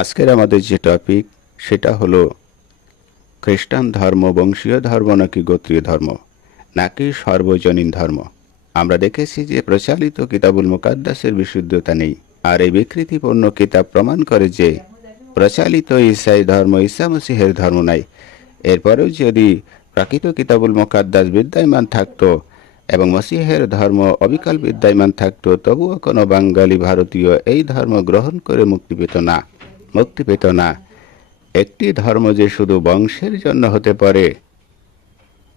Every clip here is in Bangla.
আজকের আমাদের যে টপিক সেটা হলো খ্রিস্টান ধর্ম, বংশীয় ধর্ম নাকি গোত্রীয় ধর্ম? নাকি সর্বজনীন ধর্ম? আমরা দেখেছি যে প্রচালিত কিতাবুল মুকাদ্দাসের বিশুদ্ধতা নেই। আর এই বিকৃতিপূর্ণ কিতাব প্রমাণ করে যে প্রচালিত ইসাই ধর্ম, ঈসা মসিহের ধর্ম নাই। এরপরেও যদি প্রাকৃত কিতাবুল মুকাদ্দাস বিদ্যায়মান থাকতো এবং মসিহের ধর্ম অবিকল বিদ্যায়মান থাকতো, তবুও কোনো বাঙালি ভারতীয় এই ধর্ম গ্রহণ করে মুক্তি পেত না। মুক্তি পেত না। একটি ধর্ম যে শুধু বংশের জন্য হতে পারে,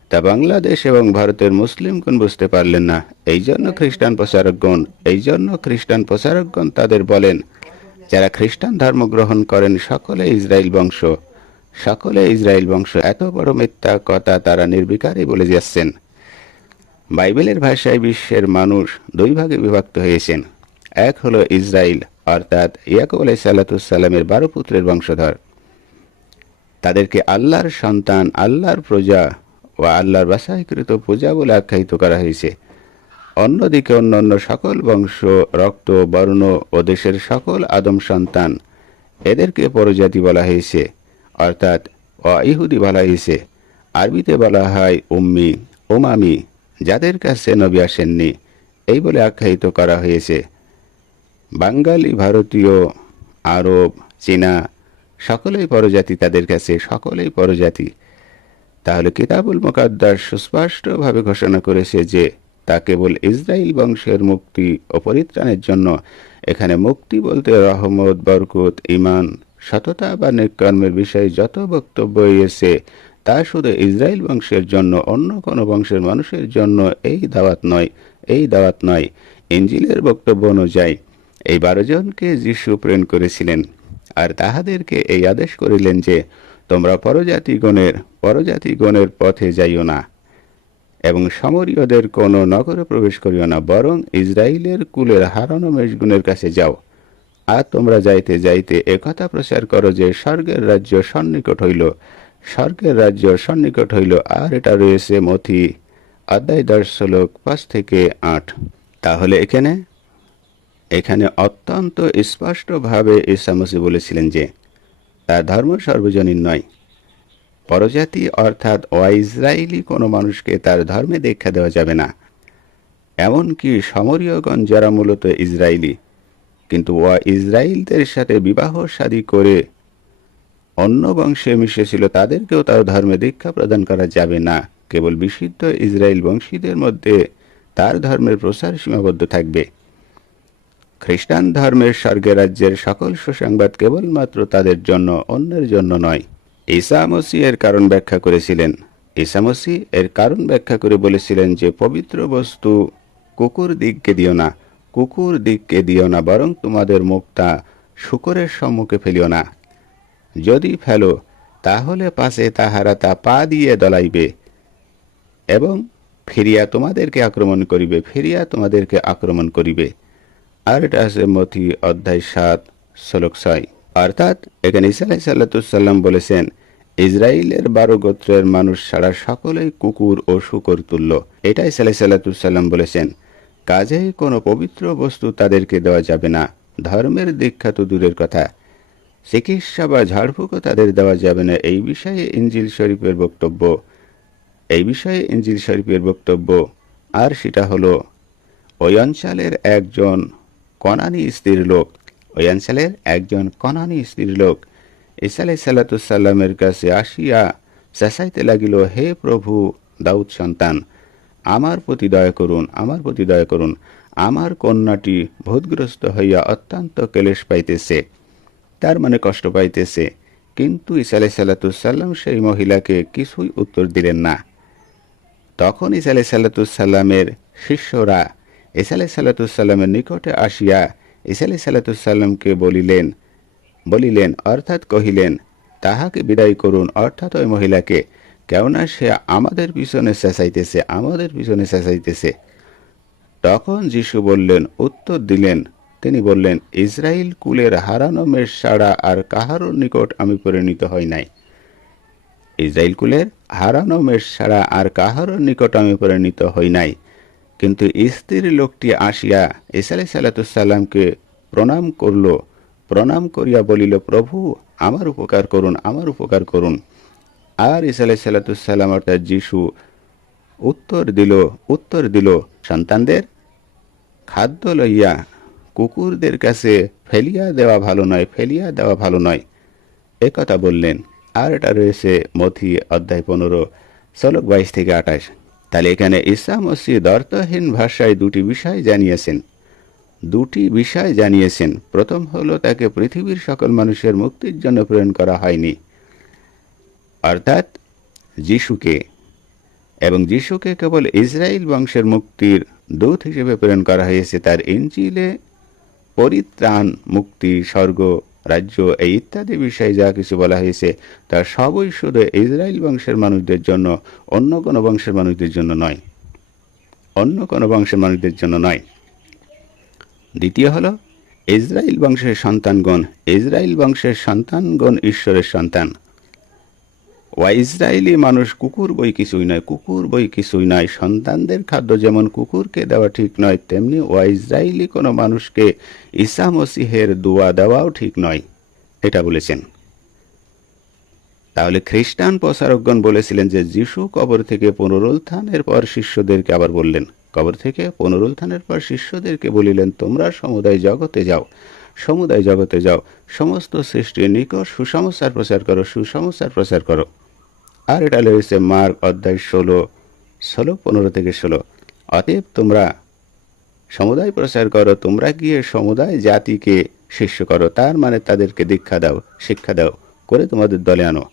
তা বাংলাদেশ এবং ভারতের মুসলিমগণ বুঝতে পারলেন না। এই জন্য খ্রিস্টান প্রচারকগণ, এই জন্য খ্রিস্টান প্রচারকগণ তাদের বলেন, যারা খ্রিস্টান ধর্ম গ্রহণ করেন, সকলে ইসরায়েল বংশ। সকলে ইসরায়েল বংশ। এত বড় মিথ্যা কথা তারা নির্বিকারই বলে যাচ্ছেন। বাইবেলের ভাষায় বিশ্বের মানুষ দুই ভাগে বিভক্ত হয়েছেন। এক হলো ইসরায়েল অর্থাৎ ইয়াকুব আলাই সাল্লাতুসাল্লামের বারো পুত্রের বংশধর। তাদেরকে আল্লাহর সন্তান, আল্লাহর প্রজা ও আল্লাহর বাসাইকৃত পূজা বলে আখ্যায়িত করা হয়েছে। অন্যদিকে অন্যান্য সকল বংশ, রক্ত, বর্ণ ও দেশের সকল আদম সন্তান এদেরকে পরজাতি বলা হয়েছে। অর্থাৎ অইহুদি বলা হয়েছে, আরবিতে বলা হয় উম্মি ওমামি যাদের কাছে নবী আসেননি। এই বলে আখ্যায়িত করা হয়েছে। বাঙালি, ভারতীয়, আরব, চীনা, সকলেই পরজাতি তাদের কাছে, সকলেই পরজাতি। তাহলে কিতাবুল মোকাদ্দাস সুস্পষ্টভাবে ঘোষণা করেছে যে, তা কেবল ইসরায়েল বংশের মুক্তি ও পরিত্রাণের জন্য, এখানে মুক্তি বলতে রহমত, বরকত ইমান সততা বা নিকর্মের বিষয়ে যত বক্তব্য এসে তা শুধু ইসরায়েল বংশের জন্য, অন্য কোনো বংশের মানুষের জন্য এই দাওয়াত নয়, এই দাওয়াত নয়। ইঞ্জিলের বক্তব্য অনুযায়ী এই বারো জনকে যিশু প্রেরণ করেছিলেন। আর তাহাদেরকে এই আদেশ করিলেন যে, তোমরা পরজাতিগণের পরজাতিগণের পথে যাইও না এবং সমরীয়দের কোনো নগরে প্রবেশ করিও না, বরং ইসরায়েলের কুলের হারানো মেষগুণের কাছে যাও। আর তোমরা যাইতে যাইতে একথা প্রচার করো যে, স্বর্গের রাজ্য সন্নিকট হইল, স্বর্গের রাজ্য সন্নিকট হইল, আর এটা রয়েছে মথি অধ্যায় দশ শ্লোক পাঁচ থেকে আট। তাহলে এখানে এখানে অত্যন্ত স্পষ্টভাবে ইসামসি বলেছিলেন যে তার ধর্ম সর্বজনীন নয়। পরজাতি অর্থাৎ অইসরায়েলি কোনো মানুষকে তার ধর্মে দীক্ষা দেওয়া যাবে না। এমনকি সমরীয়গণ যারা মূলত ইসরায়েলি কিন্তু ওয়া ইসরায়েলদের সাথে বিবাহ শাদী করে অন্য বংশে মিশেছিল, তাদেরকেও তার ধর্মে দীক্ষা প্রদান করা যাবে না। কেবল বিশুদ্ধ ইসরায়েল বংশীদের মধ্যে তার ধর্মের প্রসার সীমাবদ্ধ থাকবে। খ্রিস্টান ধর্মের স্বর্গের রাজ্যের সকল সুসংবাদ কেবলমাত্র তাদের জন্য, অন্যের জন্য নয়। ঈসামসি এর কারণ ব্যাখ্যা করেছিলেন। ঈসামসি এর কারণ ব্যাখ্যা করে বলেছিলেন যে, পবিত্র বস্তু কুকুর দিককে দিও না, কুকুর দিককে দিও না, বরং তোমাদের মুখটা শুকরের সম্মুখে ফেলিও না। যদি ফেলো, তাহলে পাশে তাহারা তা পা দিয়ে দলাইবে এবং ফিরিয়া তোমাদেরকে আক্রমণ করিবে, ফিরিয়া তোমাদেরকে আক্রমণ করিবে। আর এটা আছে মথি অধ্যায় সাত, শ্লোক ছয়। অর্থাৎ এখানে ইসালাই সাল্লাতুসাল্লাম বলেছেন ইসরায়েলের বারো গোত্রের মানুষ ছাড়া সকলেই কুকুর ও শুকর তুল্য। এটাই সালাই সাল্লাতুসাল্লাম বলেছেন। কাজেই কোনো পবিত্র বস্তু তাদেরকে দেওয়া যাবে না। ধর্মের দীক্ষা তো দূরের কথা। চিকিৎসা বা ঝাড়ফুঁকও তাদের দেওয়া যাবে না। এই বিষয়ে ইঞ্জিল শরীফের বক্তব্য। এই বিষয়ে ইঞ্জিল শরীফের বক্তব্য। আর সেটা হলো, ওই অঞ্চলের একজন কনানি স্ত্রীর লোক। ওই অঞ্চলের একজন কনানি স্ত্রীর লোক। ইসালাই সাল্লাতুসাল্লামের কাছে আসিয়া চেঁচাইতে লাগিল, হে প্রভু, দাউদ সন্তান, আমার প্রতি দয়া করুন, আমার প্রতি দয়া করুন। আমার কন্যাটি ভূতগ্রস্ত হইয়া অত্যন্ত কেলেশ পাইতেছে, তার মানে কষ্ট পাইতেছে। কিন্তু ইসালাই সাল্লাতুসাল্লাম সেই মহিলাকে কিছুই উত্তর দিলেন না। তখন ইসালাই সাল্লাতুসাল্লামের শিষ্যরা ইসালাই সাল্লাতুসাল্লামের নিকটে আসিয়া ইসালাই সাল্লাতুসাল্লামকে বলিলেন বলিলেন, অর্থাৎ কহিলেন, তাহাকে বিদায় করুন, অর্থাৎ ওই মহিলাকে, কেননা সে আমাদের পিছনে চেঁচাইতেছে, আমাদের পিছনে চেঁচাইতেছে। তখন যিশু বললেন, উত্তর দিলেন, তিনি বললেন ইসরায়েল কুলের হারানো মেষ ছাড়া আর কাহারও নিকট আমি পরিণত হই নাই। ইসরায়েল কুলের হারানো মেষ ছাড়া আর কাহারও নিকট আমি পরিণত হই নাই। কিন্তু স্ত্রীর লোকটি আসিয়া ইসা আলাই সাল্লাতুসাল্লামকে প্রণাম করল। প্রণাম করিয়া বলিল, প্রভু, আমার উপকার করুন, আমার উপকার করুন। আর ইসা আলাই সাল্লাতুসাল্লাম অর্থাৎ যিশু উত্তর দিল উত্তর দিল, সন্তানদের খাদ্য লইয়া কুকুরদের কাছে ফেলিয়া দেওয়া ভালো নয়, ফেলিয়া দেওয়া ভালো নয়। এ কথা বললেন। আর এটা রয়েছে মথি অধ্যায় পনেরো শ্লোক বাইশ থেকে আঠাশ। তাহলে এখানে ঈসা মসজিদ অর্থহীন ভাষায় দুটি বিষয় জানিয়েছেন। দুটি বিষয় জানিয়েছেন। প্রথম হলো তাকে পৃথিবীর সকল মানুষের মুক্তির জন্য প্রেরণ করা হয়নি। অর্থাৎ যিশুকে এবং যিশুকে কেবল ইসরায়েল বংশের মুক্তির দূত হিসেবে প্রেরণ করা হয়েছে, তার ইঞ্জিলে পরিত্রাণ মুক্তি, স্বর্গ রাজ্য এই ইত্যাদি বিষয়ে যা কিছু বলা হয়েছে, তা সবই শুধু ইসরায়েল বংশের মানুষদের জন্য, অন্য কোনো বংশের মানুষদের জন্য নয়। অন্য কোনো বংশের মানুষদের জন্য নয়। দ্বিতীয় হলো, ইসরায়েল বংশের সন্তানগণ, ইসরায়েল বংশের সন্তানগণ ঈশ্বরের সন্তান। ওয়া ইসরায়েলি মানুষ কুকুর বই কিছুই নয়, কুকুর বই কিছুই নয়। সন্তানদের খাদ্য যেমন কুকুরকে দেওয়া ঠিক নয়, তেমনি ওয়া ইসরায়েলি কোনো মানুষকে ঈসা মসিহের দোয়া দেওয়াও ঠিক নয়। এটা বলেছেন। তাহলে খ্রিস্টান প্রচারকগণ বলেছিলেন যে, যিশু কবর থেকে পুনরুত্থানের পর শিষ্যদেরকে আবার বললেন। কবর থেকে পুনরুত্থানের পর শিষ্যদেরকে বলিলেন, তোমরা সমুদায় জগতে যাও সমুদায় জগতে যাও। সমস্ত সৃষ্টির নিকট সুসমাচার প্রচার করো সুসমাচার প্রচার করো। আর এটা রয়েছে মার্ক অধ্যায় ষোলো ষোলো, পনেরো থেকে ষোলো। অতএব তোমরা সমুদায় প্রচার করো, তোমরা গিয়ে সমুদায় জাতিকে শিষ্য করো, তার মানে তাদেরকে দীক্ষা দাও, শিক্ষা দাও, করে তোমাদের দলে আনো।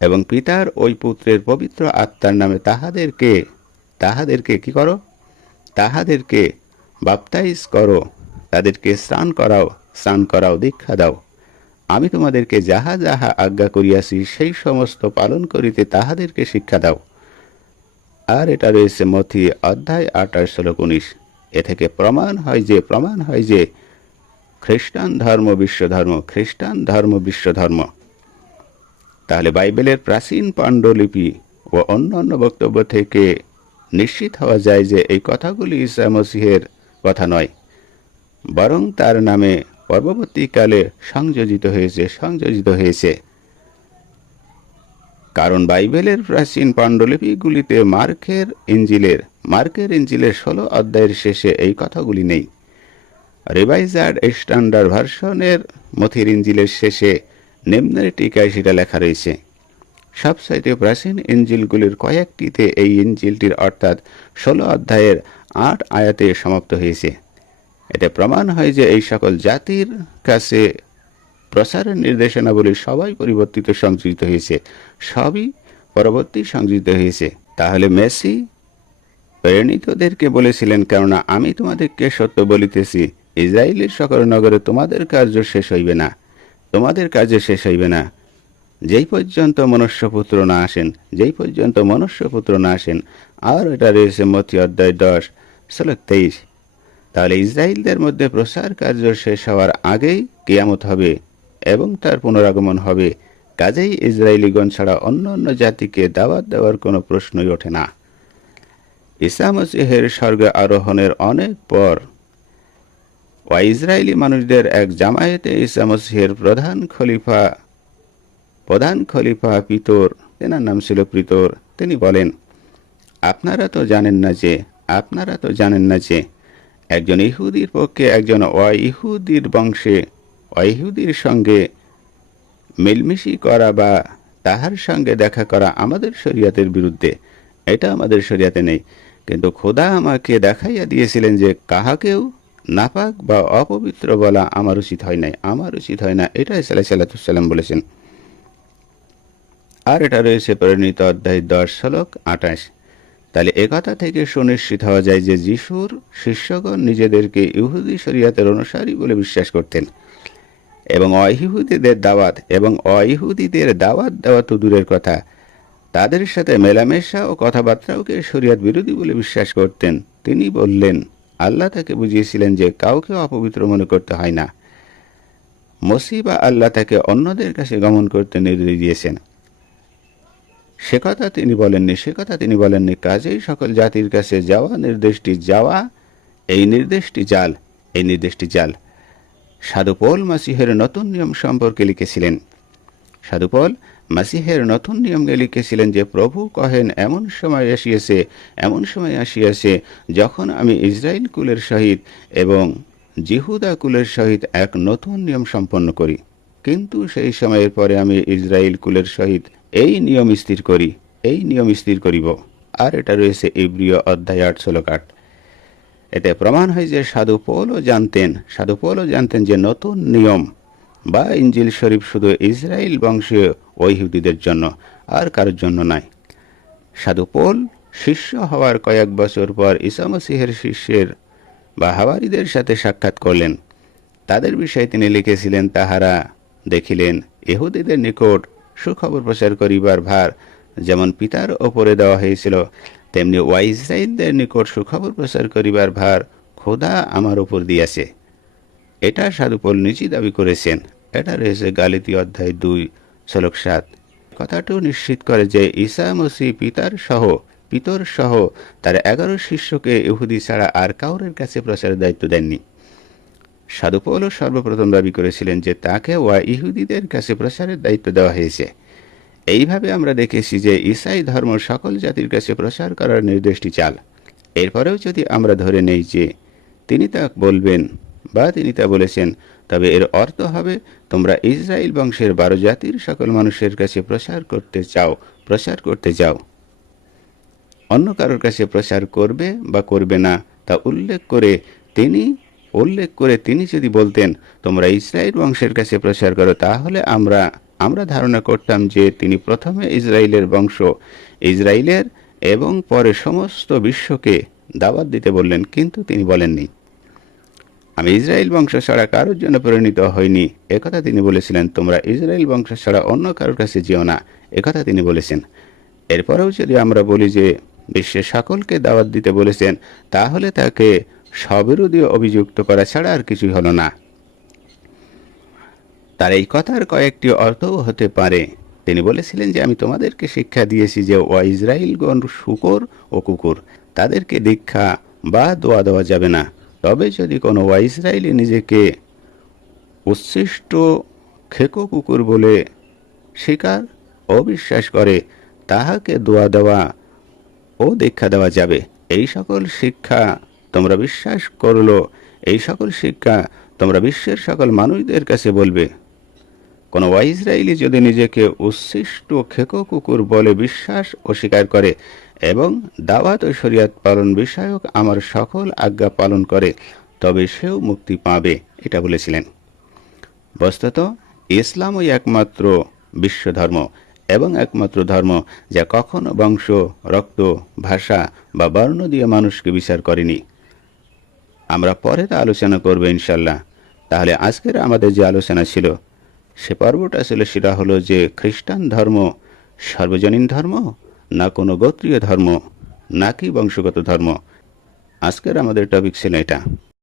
এবং পিতার ওই পুত্রের পবিত্র আত্মার নামে তাহাদেরকে তাহাদেরকে কি করো? তাহাদেরকে বাপ্তাইজ করো। তাদেরকে স্নান করাও স্নান করাও, দীক্ষা দাও। আমি তোমাদেরকে যাহা যাহা আজ্ঞা করিয়াছি, সেই সমস্ত পালন করিতে তাহাদেরকে শিক্ষা দাও। আর এটা রয়েছে মথি অধ্যায় আঠাশ ষোলো উনিশ। এ থেকে প্রমাণ হয় যে, প্রমাণ হয় যে, খ্রিস্টান ধর্ম বিশ্ব ধর্ম, খ্রিস্টান ধর্ম বিশ্ব ধর্ম। তাহলে বাইবেলের প্রাচীন পাণ্ডুলিপি ও অন্যান্য বক্তব্য থেকে নিশ্চিত হওয়া যায় যে, এই কথাগুলি ঈসা মসিহের কথা নয়। বরং তার নামে পরবর্তীকালে সংযোজিত হয়েছে সংযোজিত হয়েছে। কারণ বাইবেলের প্রাচীন পাণ্ডুলিপিগুলিতে মার্কের ইঞ্জিলের মার্কের ইঞ্জিলের ষোলো অধ্যায়ের শেষে এই কথাগুলি নেই। রিভাইজার্ড স্ট্যান্ডার্ড ভার্সনের মথির ইঞ্জিলের শেষে নিম্নের টিকায় সেটা লেখা রয়েছে, সবচাইতে প্রাচীন ইঞ্জিলগুলির কয়েকটিতে এই ইঞ্জিলটির অর্থাৎ ষোলো অধ্যায়ের আট আয়াতে সমাপ্ত হয়েছে। এতে প্রমাণ হয় যে এই সকল জাতির কাছে প্রচারের নির্দেশনাবলী সবাই পরিবর্তিত সংযোজিত হয়েছে, সবই পরবর্তী সংযোজিত হয়েছে। তাহলে মেসি প্রেরিতদেরকে বলেছিলেন, কেননা আমি তোমাদেরকে সত্য বলিতেছি, ইসরায়েলের সকল নগরে তোমাদের কার্য শেষ হইবে না, তোমাদের কাজে শেষ হইবে না। যেই পর্যন্ত মনুষ্যপুত্র না আসেন, যেই পর্যন্ত মনুষ্যপুত্র না আসেন, আর এটা রয়েছে মতি অধ্যায় দশ ষোলো তেইশ। তাহলে ইসরায়েলদের মধ্যে প্রসার কার্য শেষ হওয়ার আগেই কেয়ামত হবে এবং তার পুনরাগমন হবে। কাজেই ইসরায়েলিগণ ছাড়া অন্য অন্য জাতিকে দাওয়াত দেওয়ার কোনো প্রশ্নই ওঠে না। ঈসা মসিহের স্বর্গে আরোহণের অনেক পর ও ইসরায়েলি মানুষদের এক জামায়াতে ঈসা মসিহের প্রধান খলিফা প্রধান খলিফা পিতর, তেনার নাম ছিল পিতর, তিনি বলেন, আপনারা তো জানেন না যে, আপনারা তো জানেন না যে একজন ইহুদির পক্ষে একজন অইহুদির বংশে অইহুদির সঙ্গে মিলমিশি করা বা তাহার সঙ্গে দেখা করা আমাদের শরীয়তের বিরুদ্ধে, এটা আমাদের শরীয়তে নেই। কিন্তু খোদা আমাকে দেখাইয়া দিয়েছিলেন যে কাহাকেও নাপাক বা অপবিত্র বলা আমার উচিত হয় নাই, আমার উচিত হয় না এটা সাল্লাহ সাল্লাতুসাল্লাম বলেছেন। আর এটা রয়েছে পরিণীত অধ্যায় দশ, শ্লোক আঠাশ। তাহলে একথা থেকে সুনিশ্চিত হওয়া যায় যে যিশুর শিষ্যগণ নিজেদেরকে ইহুদি শরিয়াতের অনুসারী বলে বিশ্বাস করতেন। এবং অইহুদিদের দাওয়াত এবং অইহুদিদের দাওয়াত দেওয়া তো দূরের কথা। তাদের সাথে মেলামেশা ও কথাবার্তাওকে শরিয়াত বিরোধী বলে বিশ্বাস করতেন। তিনি বললেন, আল্লাহ তাকে বুঝিয়েছিলেন যে কাউকে অপবিত্র মনে করতে হয় না। মসি বা আল্লাহ তাকে অন্যদের কাছে গমন করতে নির্দেশ দিয়েছেন। সে কথা তিনি বলেননি, সে কথা তিনি বলেননি। কাজেই সকল জাতির কাছে যাওয়া, নির্দেশটি যাওয়া, এই নির্দেশটি জাল, এই নির্দেশটি জাল। সাধুপল মাসিহের নতুন নিয়ম সম্পর্কে লিখেছিলেন। সাধুপল মাসিহের নতুন নিয়মকে লিখেছিলেন যে, প্রভু কহেন, এমন সময় আসিয়াছে, এমন সময় আসিয়াছে, যখন আমি ইসরায়েল কুলের সহিত এবং জিহুদা কুলের সহিত এক নতুন নিয়ম সম্পন্ন করি। কিন্তু সেই সময়ের পরে আমি ইসরায়েল কুলের সহিত এই নিয়ম স্থির করি, এই নিয়ম স্থির করিব। আর এটা রয়েছে ইব্রিয় অধ্যায় আট ষোলো কাঠ এতে প্রমাণ হয় যে সাধু পৌলও জানতেন, সাধু পৌলও জানতেন যে নতুন নিয়ম বা ইঞ্জিল শরীফ শুধু ইসরায়েল বংশীয় ওইহুদিদের জন্য, আর কারোর জন্য নয় সাধু পৌল শিষ্য হওয়ার কয়েক বছর পর ইসামসিহের শিষ্যের বা হাওয়ারিদের সাথে সাক্ষাৎ করলেন। তাদের বিষয়ে তিনি লিখেছিলেন, তাহারা দেখিলেন, ইহুদিদের নিকট সুখবর প্রচার করিবার ভার যেমন পিতার ওপরে দেওয়া হয়েছিল, তেমনি ওয়াইসরাইলদের নিকট সুখবর প্রচার করিবার ভার খোদা আমার উপর দিয়াছে। এটা সাধুপল নিজেই দাবি করেছেন। এটা রয়েছে গালিতি অধ্যায় দুই, শ্লোক সাত। কথাটাও নিশ্চিত করে যে ঈসা মসি পিতার সহ, পিতর সহ তার এগারো শিষ্যকে ইহুদি ছাড়া আর কাউরের কাছে প্রচারের দায়িত্ব দেননি। সাধুপৌলও সর্বপ্রথম দাবি করেছিলেন যে তাকে ওয়া ইহুদিদের কাছে প্রচারের দায়িত্ব দেওয়া হয়েছে। এইভাবে আমরা দেখেছি যে ইসাই ধর্ম সকল জাতির কাছে প্রচার করার নির্দেশটি চাল। এরপরেও যদি আমরা ধরে নেই যে তিনি তা বলবেন বা তিনি তা বলেছেন, তবে এর অর্থ হবে, তোমরা ইসরায়েল বংশের বারো জাতির সকল মানুষের কাছে প্রচার করতে চাও প্রচার করতে যাও। অন্য কারোর কাছে প্রচার করবে বা করবে না তা উল্লেখ করে তিনি উল্লেখ করে তিনি যদি বলতেন, তোমরা ইসরায়েল বংশের কাছে প্রচার করো, তাহলে আমরা আমরা ধারণা করতাম যে তিনি প্রথমে ইসরায়েলের বংশ। ইসরায়েলের এবং পরে সমস্ত বিশ্বকে দাওয়াত দিতে বললেন, কিন্তু তিনি বলেননি। আমি ইসরায়েল বংশ ছাড়া কারোর জন্য পরিণত হইনি। একথা তিনি বলেছিলেন, তোমরা ইসরায়েল বংশ ছাড়া অন্য কারোর কাছে যেও না। একথা তিনি বলেছেন। এরপরেও যদি আমরা বলি যে বিশ্বের সকলকে দাওয়াত দিতে বলেছেন, তাহলে তাকে সবিরোধী অভিযুক্ত করা ছাড়া আর কিছুই হলো না। তার এই কথার কয়েকটি অর্থও হতে পারে। তিনি বলেছিলেন যে, আমি তোমাদেরকে শিক্ষা দিয়েছি যে, ও ইসরায়েলগণ শুকর ও কুকুর। তাদেরকে দীক্ষা বা দোয়া দেওয়া যাবে না। তবে যদি কোনো ইসরায়েলি নিজেকে উচ্ছিষ্ট খেকো কুকুর বলে স্বীকার, অবিশ্বাস করে, তাহাকে দোয়া দেওয়া ও দীক্ষা দেওয়া যাবে। এই সকল শিক্ষা তোমরা বিশ্বাস করল। এই সকল শিক্ষা তোমরা বিশ্বের সকল মানুষদের কাছে বলবে। কোনো ইসরায়েলি যদি নিজেকে উচ্ছিষ্ট খেকো কুকুর বলে বিশ্বাস অস্বীকার করে এবং দাওয়াত ও শরিয়াত পালন বিষয়ক আমার সকল আজ্ঞা পালন করে, তবে সেও মুক্তি পাবে, এটা বলেছিলেন। বস্তুত, ইসলামই একমাত্র বিশ্ব ধর্ম এবং একমাত্র ধর্ম যা কখনো বংশ, রক্ত, ভাষা বা বর্ণ দিয়ে মানুষকে বিচার করেনি। আমরা পরে তা আলোচনা করব ইনশাল্লাহ। তাহলে আজকের আমাদের যে আলোচনা ছিল, সে পর্বটা ছিল সেটা হলো যে খ্রিস্টান ধর্ম সর্বজনীন ধর্ম না কোনো গোত্রীয় ধর্ম, নাকি বংশগত ধর্ম? আজকের আমাদের টপিক ছিল এটা।